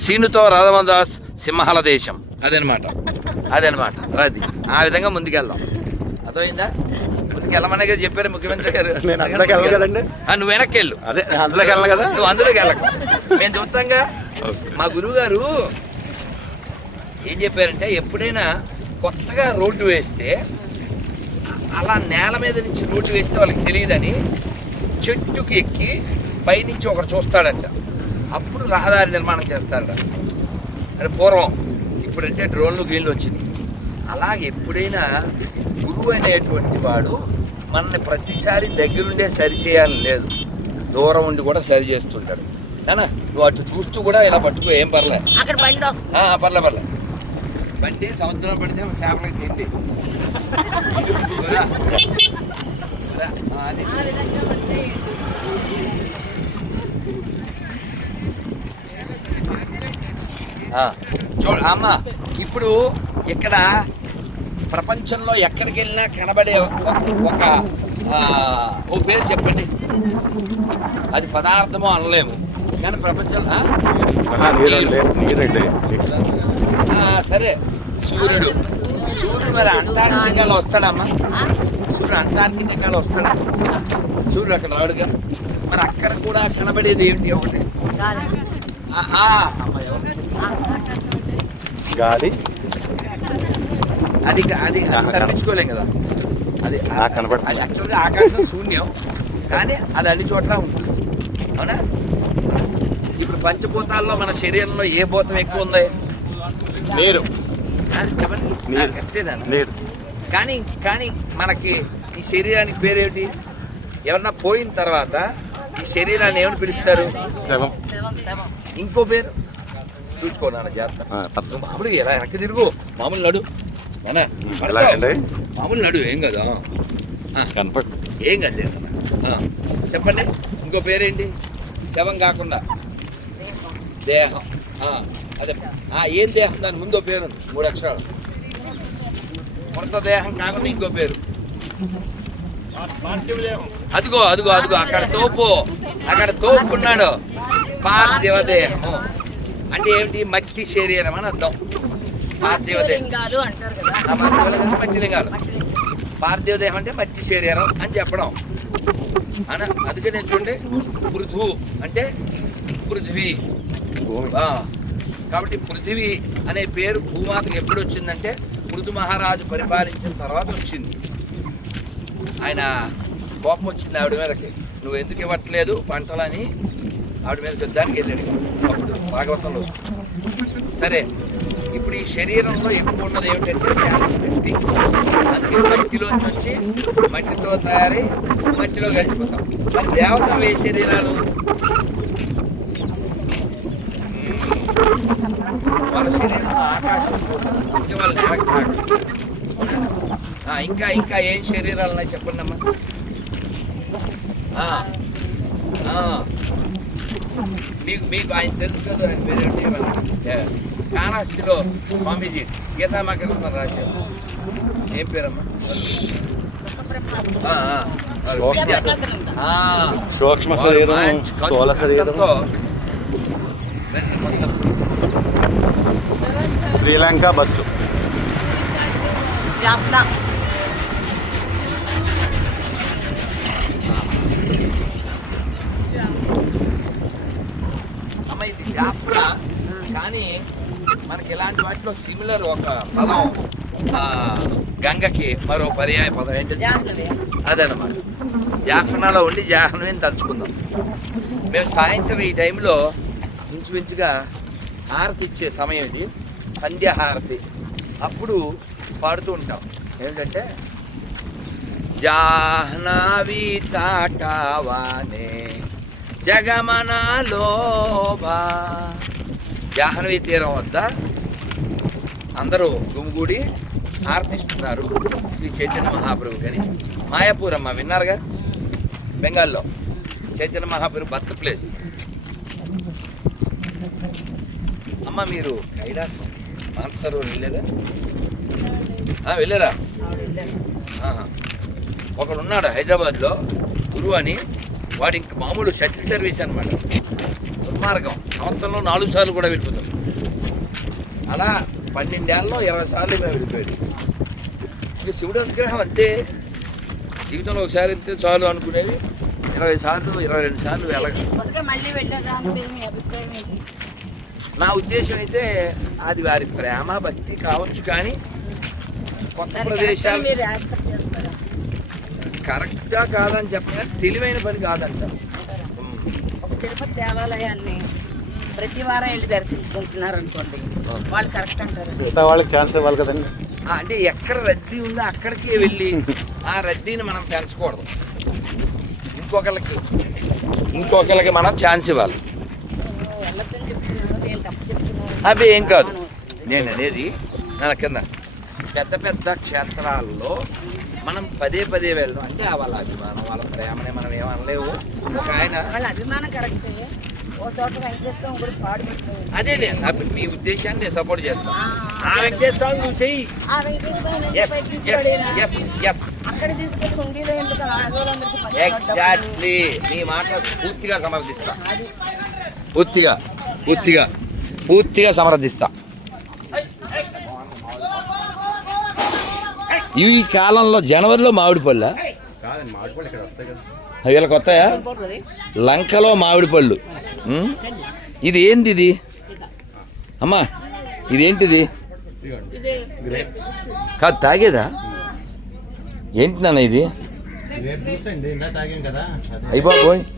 సీనుతో రాధమదాస్ సింహాల దేశం. అదనమాట. అదనమాట. అది. ఆ విధంగా ముందుకెళ్దాం. అర్థమైందా? ముందుకెళ్ళమనే కదా చెప్పారు ముఖ్యమంత్రి గారు. నేను అందులోకి వెళ్ళను కదండి. ఆ, నువ్వు వెనక్కి వెళ్ళు అదే నేను అందులోకి వెళ్ళను కదా? నువ్వు అందులోకి వెళ్ళకు. మేము చూస్తాంగా మా గురువు గారు ఏం చెప్పారంటే ఎప్పుడైనా కొత్తగా రోడ్డు వేస్తే అలా నేల మీద నుంచి రోడ్డు వేస్తే వాళ్ళకి తెలియదని చెట్టుకి ఎక్కి పైనుంచి ఒకరు చూస్తాడంట. అప్పుడు రహదారి నిర్మాణం చేస్తాడట అంటే పూర్వం ఇప్పుడంటే డ్రోన్లు గీళ్ళు వచ్చినాయి. అలాగే ఎప్పుడైనా గురువు అనేటువంటి వాడు మనల్ని ప్రతిసారి దగ్గరుండే సరి చేయాలని లేదు. దూరం ఉండి కూడా సరి చేస్తుంటాడు. నానా నువ్వు అటు చూస్తూ కూడా ఇలా పట్టుకో ఏం పర్లే. అక్కడ బండి పర్లే పర్లే. బండి సముద్రం పడితే చేపలకి తిండి. అది. చూడ అమ్మ ఇప్పుడు ఇక్కడ ప్రపంచంలో ఎక్కడికి వెళ్ళినా కనబడే ఒక- ఓ పేరు చెప్పండి. అది పదార్థమో అనలేము. కానీ ప్రపంచంలో సరే సూర్యుడు. సూర్యుడు మరి అంటార్కిటికాలో వస్తాడమ్మా. సూర్యుడు అంటార్కిటికాలో వస్తాడా? సూర్యుడు అక్కడ రాడుగా. మరి అక్కడ కూడా కనబడేది ఏంటి ఒకటి గాలి. ఆ, ఆ, అమ్మ, ఎవరు? గాలి అది అది తప్పించుకోలేం కదా అది ఆ, కనబడుతుంది. అది యాక్చువల్గా ఆకాశం శూన్యం కానీ అది అన్ని చోట్ల ఉంటుంది అవునా ఇప్పుడు పంచభూతాల్లో మన శరీరంలో ఏ భూతం ఎక్కువ ఉంది నీరు అది చెప్పండి నీరు. ఆ, కరెక్టేనా? నీరు కానీ కానీ మనకి ఈ శరీరానికి పేరేమిటి ఎవరన్నా పోయిన తర్వాత ఈ శరీరాన్ని ఏమని పిలుస్తారు శవం శవం, శవం. ఇంకో పేరు? చూసుకో నాన్న జాగ్రత్త. నువ్వు మామూలుగా ఎలా వెనక్కి తిరుగు? మామూలు నడు. నాన్న? మామూలు నడు ఏం కదా. కనపడు. ఏం కాదు చెప్పండి ఇంకో పేరేంటి? శవం కాకుండా. దేహం. అదే. ఏం దేహం? దాని ముందో పేరు మూడు అక్షరాలు. కొత్త దేహం కాకుండా ఇంకో పేరు. అదిగో అదిగో అదిగో అక్కడ తోపు. అక్కడ తోపుకున్నాడు. పార్థివ దేహం అంటే ఏమిటి? మట్టి శరీరం అని అర్థం. పార్థివ దేహం లింగాలు అంటారు కదా. ఆ పార్థివ దేహం మట్టి లింగాలు. పార్థివ దేహం అంటే మట్టి శరీరం అని చెప్పడం. అన అందుకే నేను చూడండి పృథు అంటే పృథ్వీ. భూమి. ఆ, కాబట్టి పృథివీ అనే పేరు భూమాతకు ఎప్పుడు వచ్చిందంటే పృథు మహారాజు పరిపాలించిన తర్వాత వచ్చింది. ఆయన కోపం వచ్చింది ఆవిడ మీదకి. నువ్వు ఎందుకు ఇవ్వట్లేదు పంటలని? ఆవిడ మీద యుద్ధానికి వెళ్ళాడు. అప్పుడు భాగవతంలో సరే ఇప్పుడు ఈ శరీరంలో ఎక్కువ ఉన్నది ఏమిటంటే శక్తి. అందుకే మట్టిలోంచి వచ్చి మట్టితో తయారై మట్టిలో కలిసిపోతాం. మరి దేవతలు ఏ శరీరాలు? వాళ్ళ శరీరంలో ఆకాశం అందుకే వాళ్ళు ఇంకా ఇంకా ఏం శరీరాలు ఉన్నాయి చెప్పండి అమ్మా మీకు మీకు ఆయన తెలుసు కదా ఆయన ఏ, కాళహస్తిలో స్వామీజీ గీతామాకరణ రాశారు ఏం పేరమ్మా ఆ, ఆ. శ్లోక- ఆ. సూక్ష్మ శరీరం స్థూల శరీరం శ్రీలంక బస్సు జాఫ్నా. అమ్మ ఇది జాఫ్రా. కానీ మనకి ఇలాంటి వాటిలో సిమిలర్ ఒక పదం గంగకి మరో పర్యాయ పదం ఏంటి. అదనమాట. జాఫ్నాలో ఉండి జాహ్నవిని తలుచుకుందాం. మేము సాయంత్రం ఈ టైంలో ఇంచుమించుగా హారతి ఇచ్చే సమయం ఇది సంధ్య హారతి. అప్పుడు పాడుతూ ఉంటాం. ఏమిటంటే జాహ్నవి తాటావానే జగమన లోభ జాహ్నవి తీరం వద్ద అందరూ గుమిగూడి ఆర్తిస్తున్నారు శ్రీ చైతన్య మహాప్రభు అని మాయాపూరమ్మ విన్నారుగా? బెంగాల్లో. Chaitanya Mahaprabhu birth place. అమ్మ మీరు కైలాసం మానసరోవర్ వెళ్ళారా? వెళ్ళారా? ఒకడున్నాడు ఒకడు ఉన్నాడు హైదరాబాద్లో? గురువు అని వాడు ఇంక మామూలు షటిల్ సర్వీస్ అనమాట దుర్మార్గం. సంవత్సరంలో నాలుగు సార్లు కూడా వెళ్ళిపోతాం. అలా పన్నెండేళ్ళలో ఇరవై సార్లు మేము వెళ్ళిపోయాడు ఇక శివుడు అనుగ్రహం అంతే. జీవితంలో ఒకసారి అంతే చాలు అనుకునేది ఇరవై సార్లు ఇరవై రెండు సార్లు ఏంటి? నా ఉద్దేశం అయితే అది వారి ప్రేమ భక్తి కావచ్చు కానీ కొత్త ప్రదేశాలు కరెక్ట్గా కాదని చెప్పిన తెలివైన పని కాదంట. ఒక తిరుపతి దేవాలయాన్ని ప్రతి వారం వెళ్ళి దర్శించుకుంటున్నారు అనుకోండి వాళ్ళు కరెక్ట్ అంటారు. వాళ్ళకి ఛాన్స్ ఇవ్వాలి కదండి. ఆ, అంటే ఎక్కడ రద్దీ ఉందో అక్కడికే వెళ్ళి ఆ రద్దీని మనం పెంచకూడదు. ఇంకొకళ్ళకి ఇంకొకళ్ళకి మనం ఛాన్స్ ఇవ్వాలి. అవి ఏం కాదు. నేను అనేది నా కింద పెద్ద పెద్ద క్షేత్రాల్లో మనం పదే పదే వెళ్దాం. అంటే వాళ్ళ అభిమానం వాళ్ళ ప్రేమని మనం ఏమనలేవు ఒక ఆయన వాళ్ళ అభిమానం కరెక్టే. అదే మీ ఉద్దేశాన్ని నేను సపోర్ట్ చేస్తాను ఆ వెంకటేశ్వరం నువ్వు చెయ్యి. ఎగ్జాక్ట్లీ నీ మాట పూర్తిగా సమర్థిస్తా. పూర్తిగా పూర్తిగా పూర్తిగా సమర్థిస్తా. ఈ కాలంలో జనవరిలో మామిడి పళ్ళ? వస్తాయి కొత్తయా? పోతుంది. లంకలో మామిడి పళ్ళు? ఇది ఏంది ఇది? అమ్మా ఇదేంటిది ఇది కాదు తాగేదా? ఏంటి నాన్న ఇది? అయిపోయి